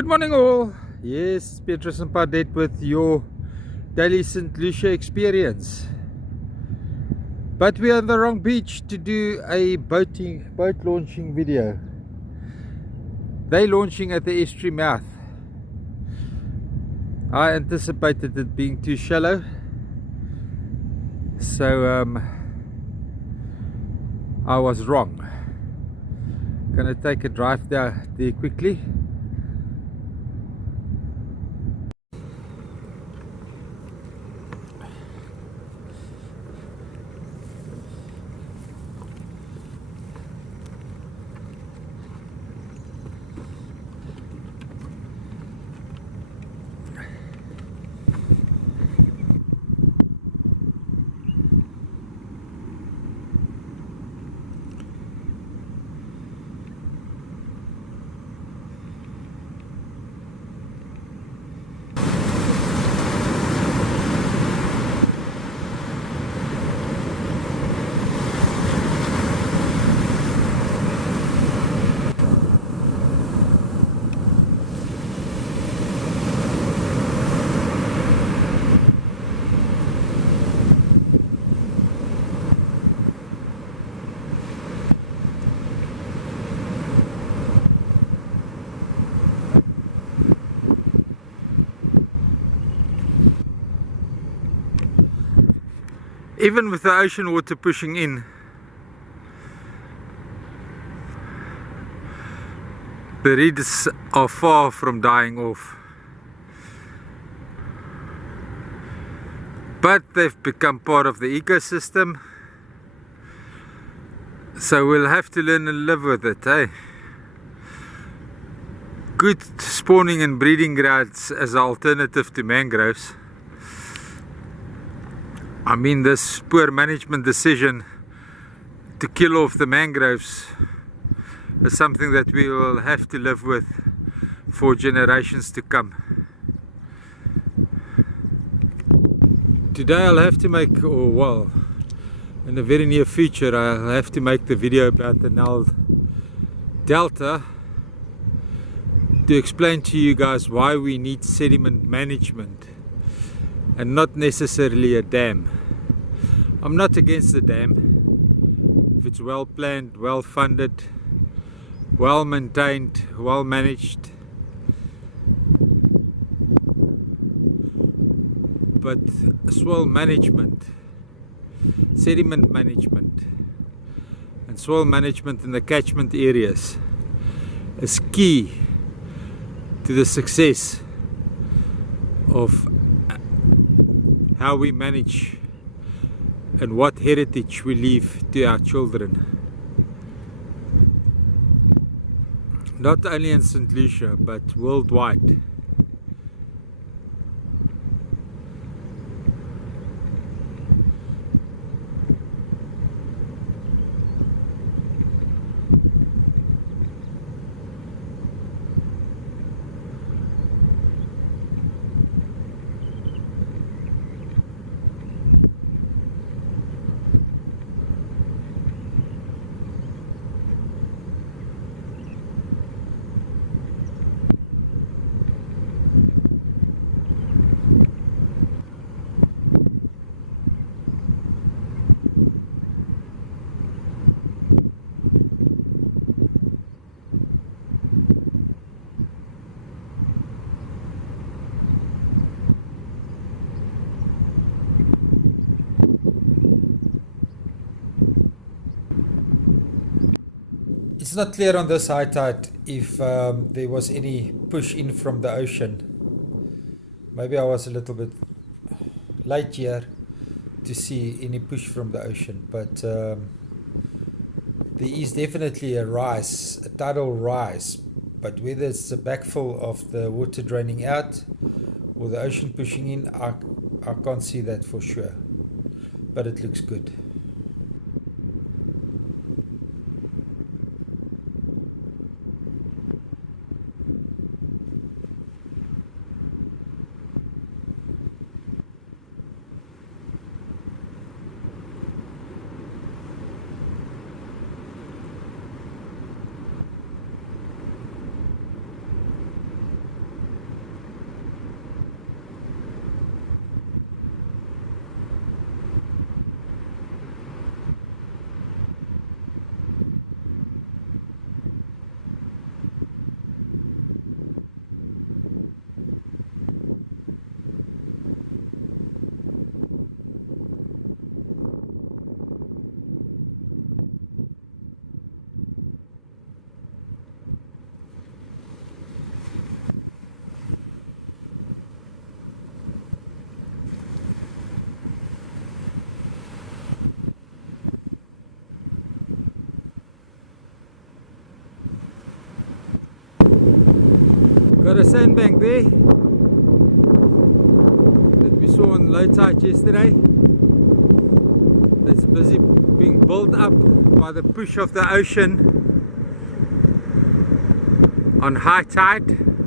Good morning all. Yes, it's Petrus and Pardette with your daily St. Lucia experience. But we are on the wrong beach to do a boat launching video. They're launching at the estuary mouth. I anticipated it being too shallow, so I was wrong. Gonna take a drive there quickly. Even with the ocean water pushing in, the reeds are far from dying off. But they've become part of the ecosystem, so we'll have to learn and live with it, eh? Good spawning and breeding grounds as an alternative to mangroves. I mean, this poor management decision to kill off the mangroves is something that we will have to live with for generations to come. Today I'll have to make, in the very near future I'll have to make the video about the Nile Delta to explain to you guys why we need sediment management and not necessarily a dam. I'm not against the dam if it's well planned, well funded, well maintained, well managed. But soil management, sediment management and soil management in the catchment areas is key to the success of how we manage and what heritage we leave to our children. Not only in St. Lucia, but worldwide. It's not clear on this high tide if there was any push in from the ocean. Maybe I was a little bit late here to see any push from the ocean, but there is definitely a rise, a tidal rise, but whether it's a backfill of the water draining out or the ocean pushing in, I can't see that for sure, but it looks good. yesterday. That's busy being built up by the push of the ocean on high tide.